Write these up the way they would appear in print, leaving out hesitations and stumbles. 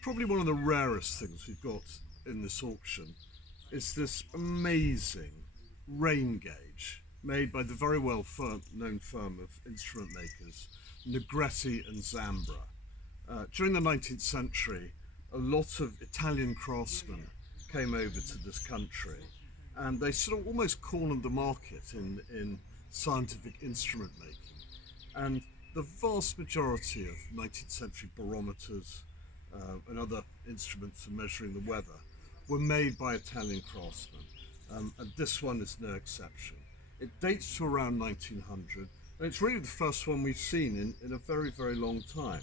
probably one of the rarest things we've got in this auction is this amazing rain gauge made by the very well known firm of instrument makers Negretti and Zambra. During the 19th century, a lot of Italian craftsmen came over to this country, and they sort of almost cornered the market in scientific instrument making. And the vast majority of 19th century barometers and other instruments for measuring the weather were made by Italian craftsmen, and this one is no exception. It dates to around 1900, and it's really the first one we've seen in a very, very long time.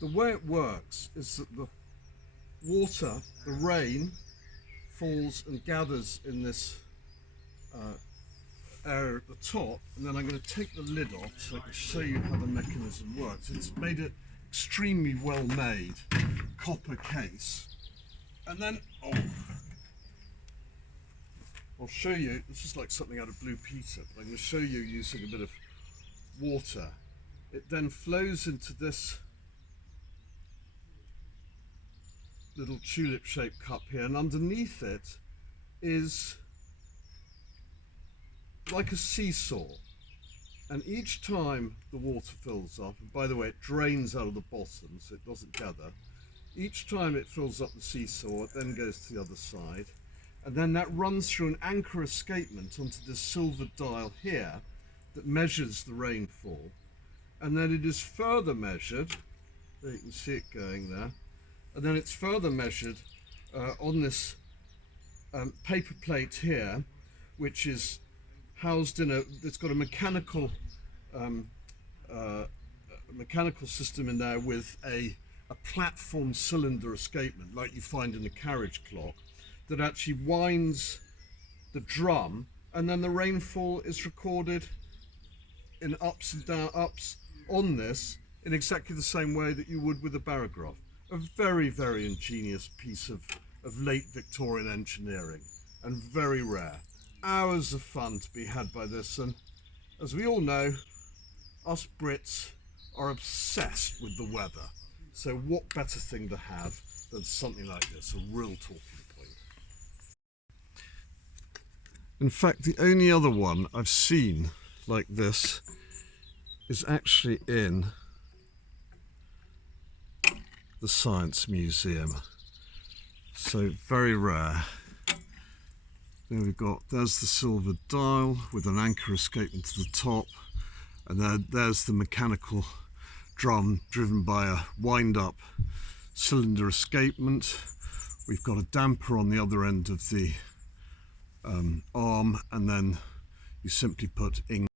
The way it works is that the water, the rain, falls and gathers in this area at the top, and then I'm going to take the lid off so I can show you how the mechanism works. It's made it extremely well made copper case, and then I'll show you. This is like something out of Blue Peter, but I'm going to show you using a bit of water. It then flows into this little tulip shaped cup here, and underneath it is like a seesaw, and each time the water fills up, and by the way it drains out of the bottom so it doesn't gather, each time it fills up the seesaw it then goes to the other side, and then that runs through an anchor escapement onto this silver dial here that measures the rainfall, and then it is further measured, there you can see it going there, and then it's further measured on this paper plate here, which is housed in it's got a mechanical system in there with a platform cylinder escapement like you find in a carriage clock that actually winds the drum, and then the rainfall is recorded in ups and down ups on this in exactly the same way that you would with a barograph. A very, very ingenious piece of late Victorian engineering, and very rare. Hours of fun to be had by this, and as we all know, us Brits are obsessed with the weather. So what better thing to have than something like this, a real talking point. In fact, the only other one I've seen like this is actually in the Science Museum. So very rare. There there's the silver dial with an anchor escapement to the top, and there's the mechanical drum driven by a wind-up cylinder escapement. We've got a damper on the other end of the arm, and then you simply put ink